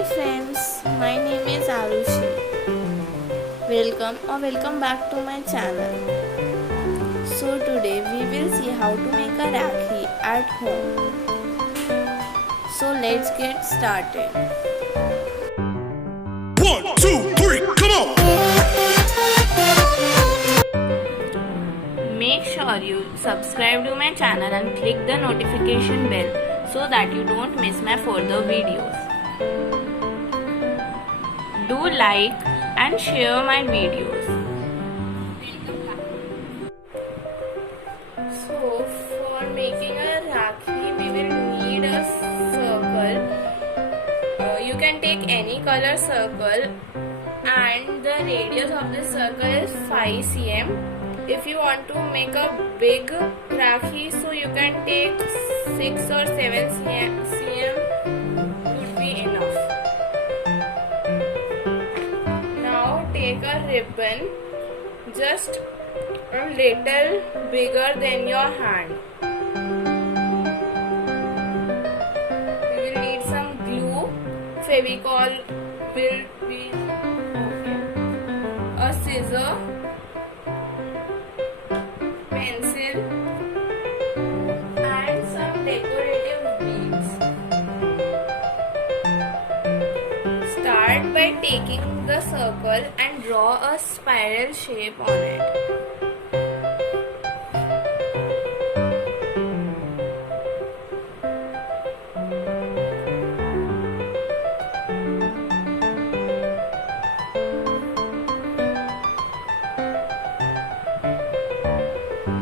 Hi friends, my name is Aarushi. Welcome back to my channel. So today we will see how to make a rakhi at home. So let's get started. 1, 2, 3, come on! Make sure you subscribe to my channel and click the notification bell so that you don't miss my further videos. Do like and share my videos. So for making a rakhi we will need a circle. You can take any color circle and the radius of this circle is 5 cm. If you want to make a big rakhi, so you can take 6 or 7 cm would be enough. Now take a ribbon just a little bigger than your hand. We will need some glue, Fevicol will be okay, a scissor, pencil and some decorative beads. Start by taking the circle and draw a spiral shape on it.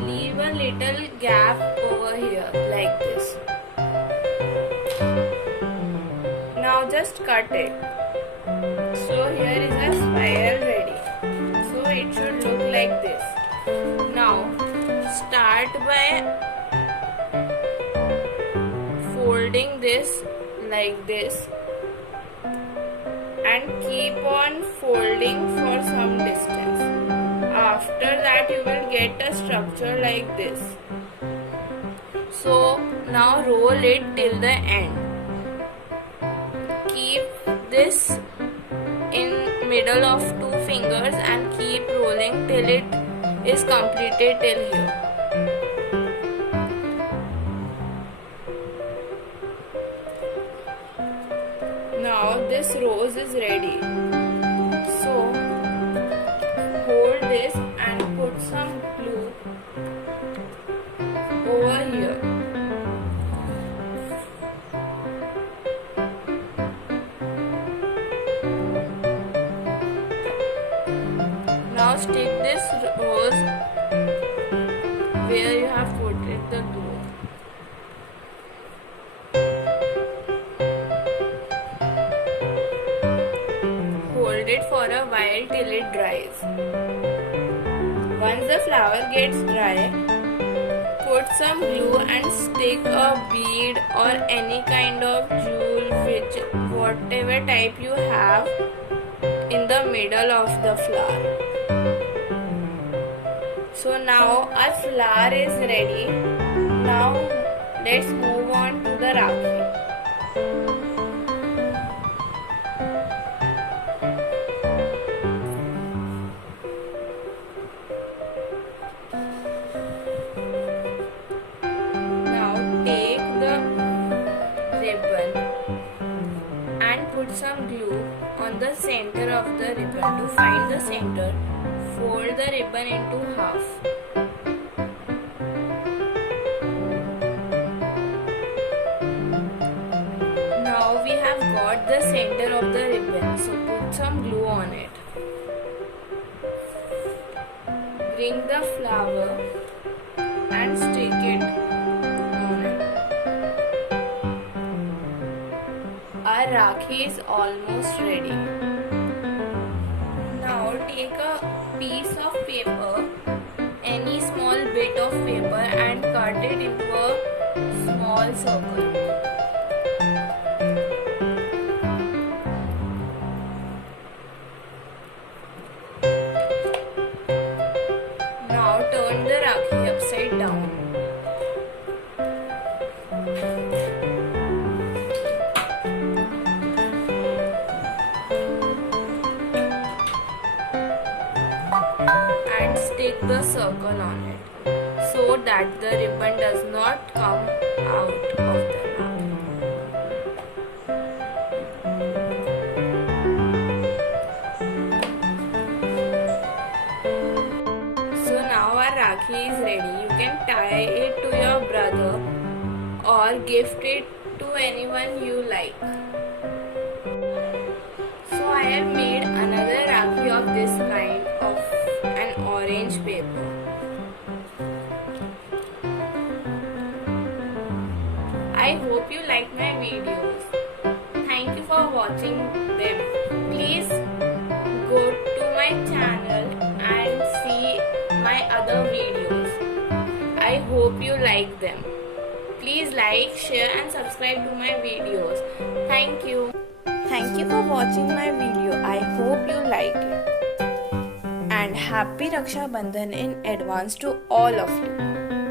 Leave a little gap over here like this. Now just cut it. So here is a spiral ready. So it should look like this. Now start by folding this like this and keep on folding for some distance. After that you will get a structure like this. So now roll it till the end. Keep this in middle of two fingers and keep rolling till it is completed till here. Now this rose is ready. So hold this and put some glue over here. Now stick this rose where you have put it the glue. Hold it for a while till it dries. Once the flower gets dry, put some glue and stick a bead or any kind of jewel, whatever type you have, in the middle of the flower. So now our flower is ready. Now let's move on to the rakhi. Now take the ribbon and put some glue on the center of the ribbon. To find the center, fold the ribbon into half. Now we have got the center of the ribbon, so put some glue on it. Bring the flower and stick it on it. Our rakhi is almost ready. Now take a piece of paper, any small bit of paper, and cut it into a small circle. Now turn the rakhi upside down. make the circle on it so that the ribbon does not come out of the rakhi. So now our rakhi is ready. You can tie it to your brother or gift it to anyone you like. So I have made another rakhi of this kind of an orange paper. I hope you like my videos. Thank you for watching them. Please go to my channel and see my other videos. I hope you like them. Please like, share and subscribe to my videos. Thank you. Thank you for watching my video. I hope you like it. And happy Raksha Bandhan in advance to all of you.